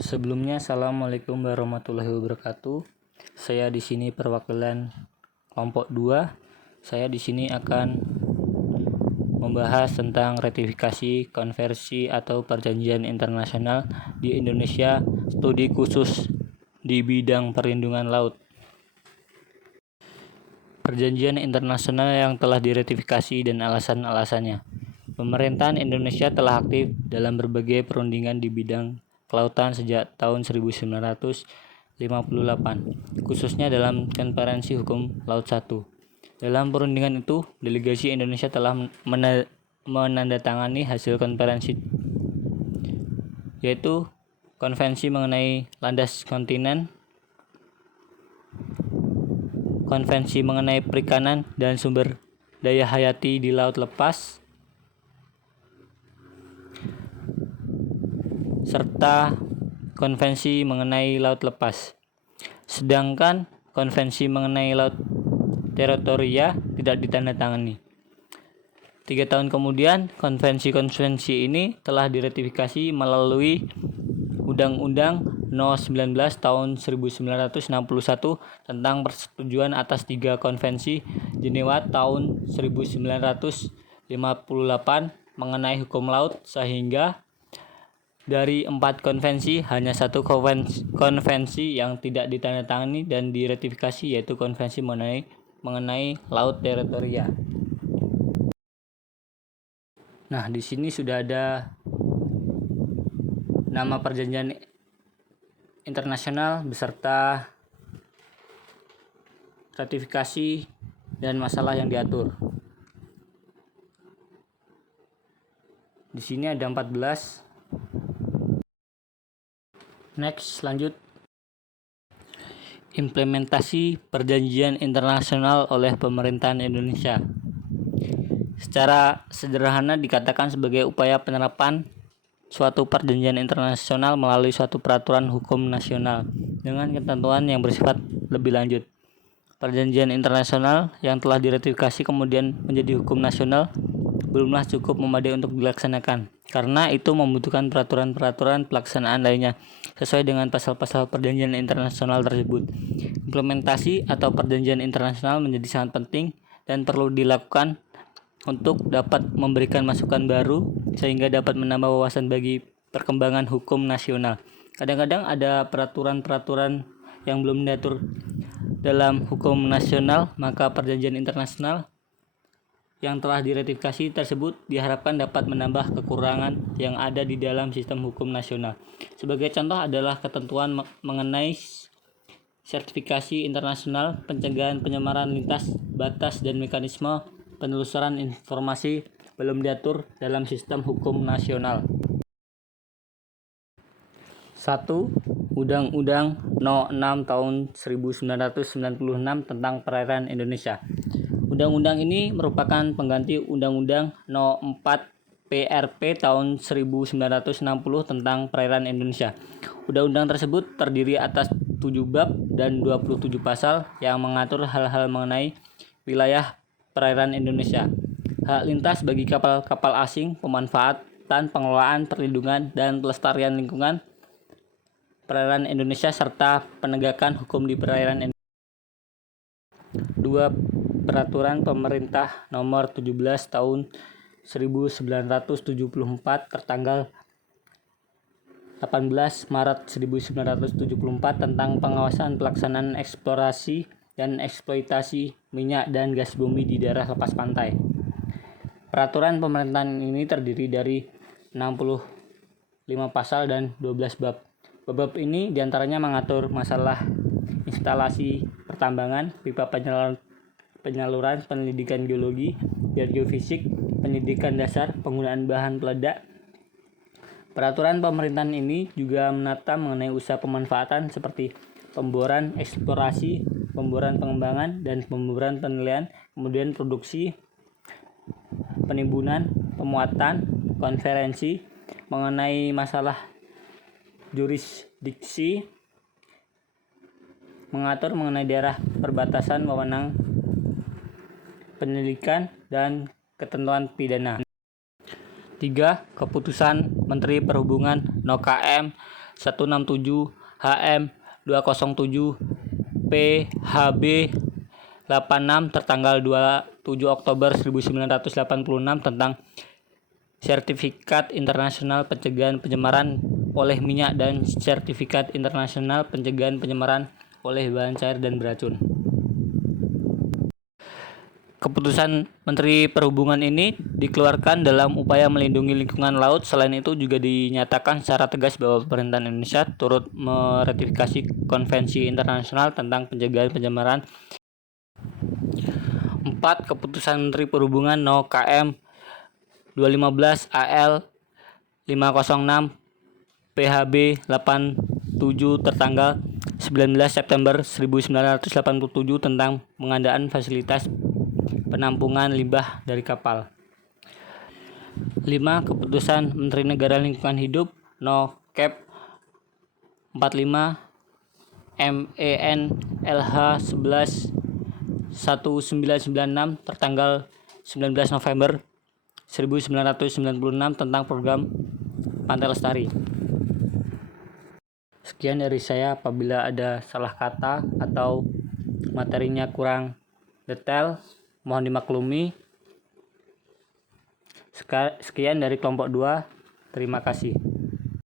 Sebelumnya, Assalamualaikum warahmatullahi wabarakatuh. Saya di sini perwakilan kelompok 2. Saya di sini akan membahas tentang ratifikasi konvensi atau perjanjian internasional di Indonesia, studi khusus di bidang perlindungan laut. Perjanjian internasional yang telah diratifikasi dan alasan-alasannya. Pemerintahan Indonesia telah aktif dalam berbagai perundingan di bidang kelautan sejak tahun 1958, khususnya dalam Konferensi Hukum Laut 1. Dalam perundingan itu, delegasi Indonesia telah menandatangani hasil konferensi, yaitu Konvensi mengenai landas kontinen, Konvensi mengenai perikanan dan sumber daya hayati di laut lepas, serta konvensi mengenai laut lepas. Sedangkan konvensi mengenai laut teritoria tidak ditandatangani. 3 tahun kemudian, konvensi-konvensi ini telah diratifikasi melalui Undang-Undang No. 19 tahun 1961 tentang persetujuan atas 3 konvensi Jenewa tahun 1958 mengenai hukum laut, sehingga dari 4 konvensi, hanya 1 konvensi yang tidak ditandatangani dan diratifikasi, yaitu konvensi mengenai laut teritoria. Nah, di sini sudah ada nama perjanjian internasional beserta ratifikasi dan masalah yang diatur. Di sini ada 14. Next, lanjut. Implementasi perjanjian internasional oleh pemerintahan Indonesia. Secara sederhana dikatakan sebagai upaya penerapan suatu perjanjian internasional melalui suatu peraturan hukum nasional dengan ketentuan yang bersifat lebih lanjut. Perjanjian internasional yang telah diratifikasi kemudian menjadi hukum nasional belumlah cukup memadai untuk dilaksanakan, karena itu membutuhkan peraturan-peraturan pelaksanaan lainnya sesuai dengan pasal-pasal perjanjian internasional tersebut. Implementasi atau perjanjian internasional menjadi sangat penting dan perlu dilakukan untuk dapat memberikan masukan baru sehingga dapat menambah wawasan bagi perkembangan hukum nasional. Kadang-kadang ada peraturan-peraturan yang belum diatur dalam hukum nasional, maka perjanjian internasional yang telah diratifikasi tersebut diharapkan dapat menambah kekurangan yang ada di dalam sistem hukum nasional. Sebagai contoh adalah ketentuan mengenai sertifikasi internasional, pencegahan penyemaran lintas batas, dan mekanisme penelusuran informasi belum diatur dalam sistem hukum nasional. 1. Undang-Undang No. 6 tahun 1996 tentang perairan Indonesia. Undang-undang ini merupakan pengganti Undang-Undang No. 4 PRP tahun 1960 tentang perairan Indonesia. Undang-undang tersebut terdiri atas 7 bab dan 27 pasal yang mengatur hal-hal mengenai wilayah perairan Indonesia, hak lintas bagi kapal-kapal asing, pemanfaatan, pengelolaan, perlindungan, dan pelestarian lingkungan perairan Indonesia, serta penegakan hukum di perairan Indonesia. 2. Peraturan Pemerintah Nomor 17 Tahun 1974 tertanggal 18 Maret 1974 tentang pengawasan pelaksanaan eksplorasi dan eksploitasi minyak dan gas bumi di daerah lepas pantai. Peraturan pemerintahan ini terdiri dari 65 pasal dan 12 bab. Bab ini diantaranya mengatur masalah instalasi pertambangan, pipa penyaluran, pendidikan geologi dan geofisik, pendidikan dasar, penggunaan bahan peledak. Peraturan pemerintahan ini juga menata mengenai usaha pemanfaatan seperti pemboran eksplorasi, pemboran pengembangan, dan pemboran penilaian, kemudian produksi, penimbunan, pemuatan, konferensi mengenai masalah jurisdiksi, mengatur mengenai daerah perbatasan, wewenang penyelidikan, dan ketentuan pidana. 3. Keputusan Menteri Perhubungan No. KM 167 HM 207 PHB 86 tertanggal 27 Oktober 1986 tentang Sertifikat Internasional Pencegahan Pencemaran oleh Minyak dan Sertifikat Internasional Pencegahan Pencemaran oleh Bahan Cair dan Beracun. Keputusan Menteri Perhubungan ini dikeluarkan dalam upaya melindungi lingkungan laut. Selain itu juga dinyatakan secara tegas bahwa pemerintahan Indonesia turut meratifikasi Konvensi Internasional tentang Pencegahan Pencemaran. 4. Keputusan Menteri Perhubungan No. KM 215 AL 506 PHB 87 tertanggal 19 September 1987 tentang pengadaan fasilitas penampungan limbah dari kapal. 5. Keputusan Menteri Negara Lingkungan Hidup No. Cap 45 MEN LH 11 1996 tertanggal 19 November 1996 tentang program Pantai Lestari. Sekian dari saya. Apabila ada salah kata atau materinya kurang detail, mohon dimaklumi. Sekian dari kelompok 2. Terima kasih.